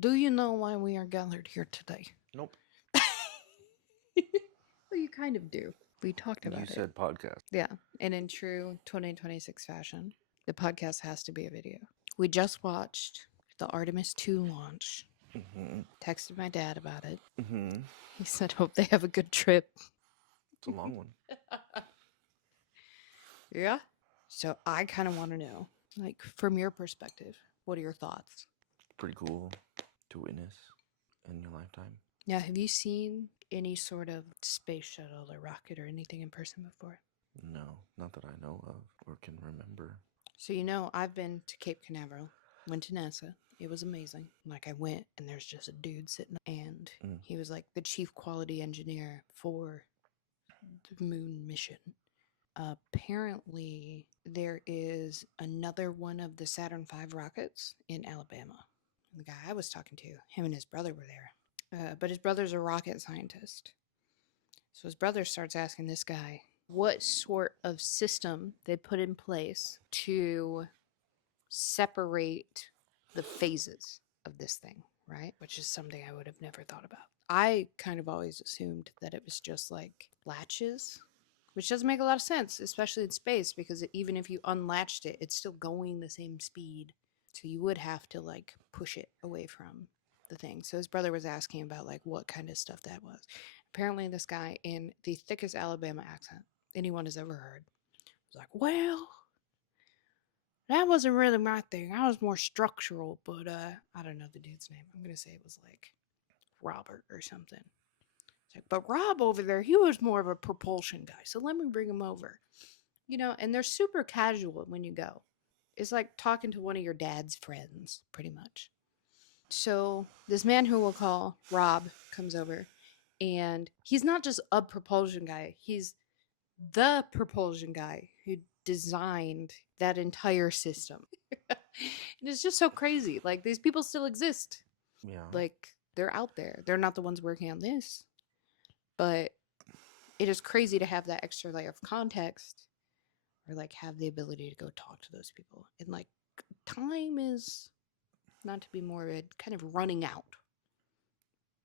Do you know why we are gathered here today? Nope. Well, you kind of do. We talked You about it. said podcast. Yeah. And in true 2026 fashion, the podcast has to be a video. We just watched the Artemis II launch. Mm-hmm. Texted my dad about it. Mm-hmm. He said, hope they have a good trip. It's a long one. Yeah. So I kind of want to know, like, from your perspective, what are your thoughts? Pretty cool to witness in your lifetime. Yeah. Have you seen any sort of space shuttle or rocket or anything in person before? No, not that I know of or can remember. So, I've been to Cape Canaveral, went to NASA. It was amazing. Like, I went and there's just a dude sitting, and he was like the chief quality engineer for the moon mission. Apparently, there is another one of the Saturn V rockets in Alabama. And the guy I was talking to, him and his brother were there. But his brother's a rocket scientist. So his brother starts asking this guy what sort of system they put in place to separate the phases of this thing, right? Which is something I would have never thought about. I kind of always assumed that it was just like latches, which doesn't make a lot of sense, especially in space, because even if you unlatched it, it's still going the same speed. So you would have to like push it away from the thing. So his brother was asking about like what kind of stuff that was. Apparently, this guy in the thickest Alabama accent anyone has ever heard was like, well, that wasn't really my thing. I was more structural, but I don't know the dude's name. I'm gonna say it was like Robert or something. It's like, but Rob over there, he was more of a propulsion guy. So let me bring him over. And they're super casual when you go. It's like talking to one of your dad's friends, pretty much. So this man who we'll call Rob comes over, and he's not just a propulsion guy. He's the propulsion guy who designed that entire system. And it's just so crazy. Like, these people still exist. Yeah. Like, they're out there. They're not the ones working on this. But it is crazy to have that extra layer of context or, like, have the ability to go talk to those people. And, like, time is, not to be morbid, kind of running out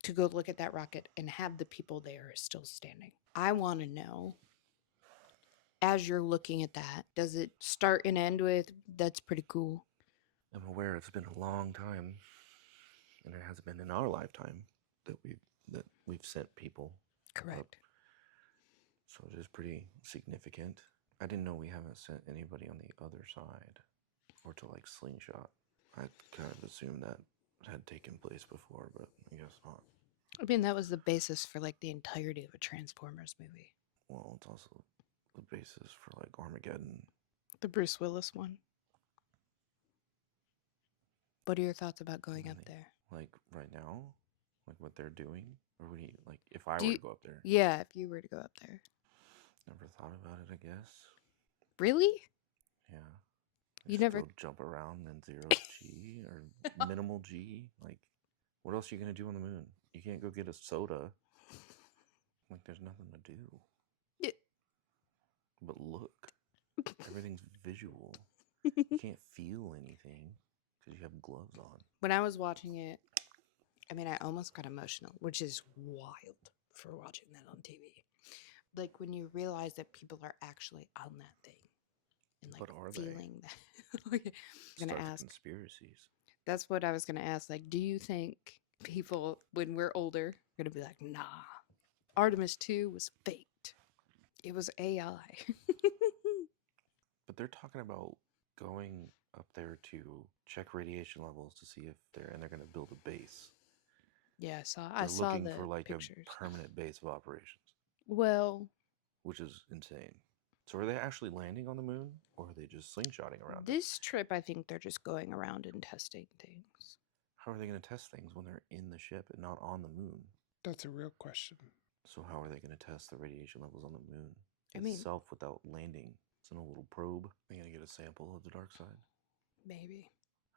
to go look at that rocket and have the people there still standing. I want to know, as you're looking at that, does it start and end with, that's pretty cool? I'm aware it's been a long time, and it has been in our lifetime that we've sent people. Correct. So it is pretty significant. I didn't know we haven't sent anybody on the other side or to like slingshot. I kind of assumed that had taken place before, but I guess not. I mean, that was the basis for like the entirety of a Transformers movie. Well, it's also the basis for like Armageddon. The Bruce Willis one. What are your thoughts about going up there? Like right now, like what they're doing, or would he like if I Do were you, to go up there? yeah, if you were to go up there. Never thought about it. I guess. Really? Yeah. You Still never. jump around in 0 G or minimal G. Like, what else are you gonna do on the moon? You can't go get a soda. Like, there's nothing to do. Yeah. But look, everything's visual. You can't feel anything because you have gloves on. When I was watching it, I mean, I almost got emotional, which is wild for watching that on TV. Like, when you realize that people are actually on that thing and like But are feeling that. I'm gonna Start the ask. conspiracies. That's what I was gonna ask. Like, do you think people, when we're older, are gonna be like, nah, Artemis II was faked. It was AI. But they're talking about going up there to check radiation levels to see if they're going to build a base. Yeah, I They're saw looking the for like pictures. a permanent base of operations, Well, which is insane. So are they actually landing on the moon, or are they just slingshotting around it? this trip, I think they're just going around and testing things. How are they going to test things when they're in the ship and not on the moon? That's a real question. So how are they going to test the radiation levels on the moon I mean, itself without landing? It's in a little probe. Are they going to get a sample of the dark side? maybe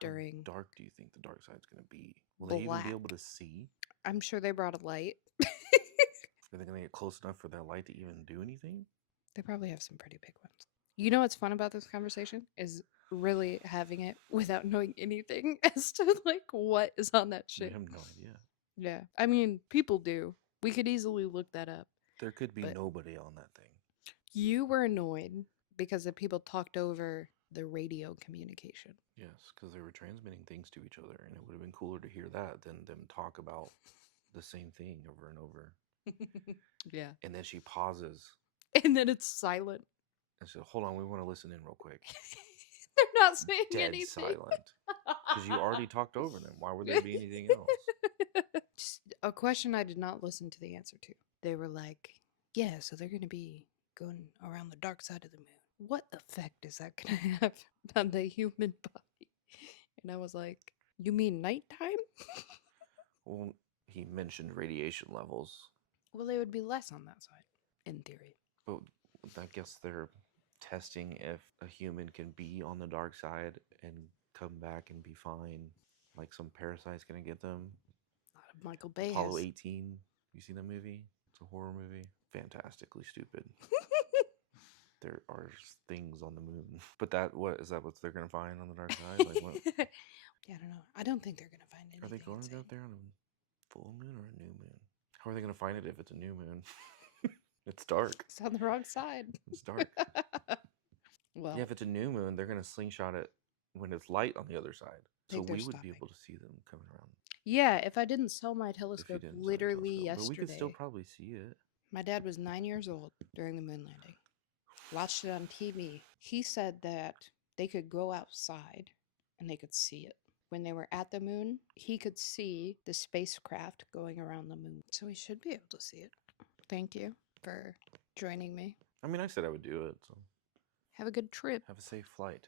How during dark do you think the dark side's going to be? Will they even be able to see? I'm sure they brought a light. Are they going to get close enough for that light to even do anything? They probably have some pretty big ones. You know what's fun about this conversation is really having it without knowing anything as to like what is on that We ship. have no idea. Yeah. I mean, people do. We could easily look that up. There could be But nobody on that thing. you were annoyed because the people talked over the radio communication. Yes, because they were transmitting things to each other, and it would have been cooler to hear that than them talk about the same thing over and over. Yeah. And then she pauses And then it's silent. and says, "Hold on, we want to listen in real quick." They're not saying Dead anything. silent. Because you already talked over them. Why would there be anything else? Just a question I did not listen to the answer to. They were like, yeah, so they're going to be going around the dark side of the moon. What effect is that going to have on the human body? And I was like, you mean nighttime? Well, he mentioned radiation levels, Well, they would be less on that side, in theory. but I guess they're testing if a human can be on the dark side and come back and be fine. Like some parasite's gonna get them. A lot of Michael Bay Apollo has. 18. You seen that movie? It's a horror movie. Fantastically stupid. There are things on the moon. But what what they're gonna find on the dark side? Like what? Yeah, I don't know. I don't think they're gonna find anything. Are they going insane. out there on a full moon or a new moon? How are they gonna find it if it's a new moon? It's dark. It's on the wrong side. It's dark. Well, Yeah, if it's a new moon, they're gonna slingshot it when it's light on the other side, so think they're we would be stopping. able to see them coming around. Yeah, if I didn't sell my If you telescope didn't send a literally telescope. But we could still yesterday. probably see it. My dad was 9 years old during the moon landing. Watched it on TV. He said that they could go outside and they could see it. When they were at the moon, he could see the spacecraft going around the moon. So we should be able to see it. Thank you for joining me. I mean, I said I would do it, so Have a good trip. have a safe flight.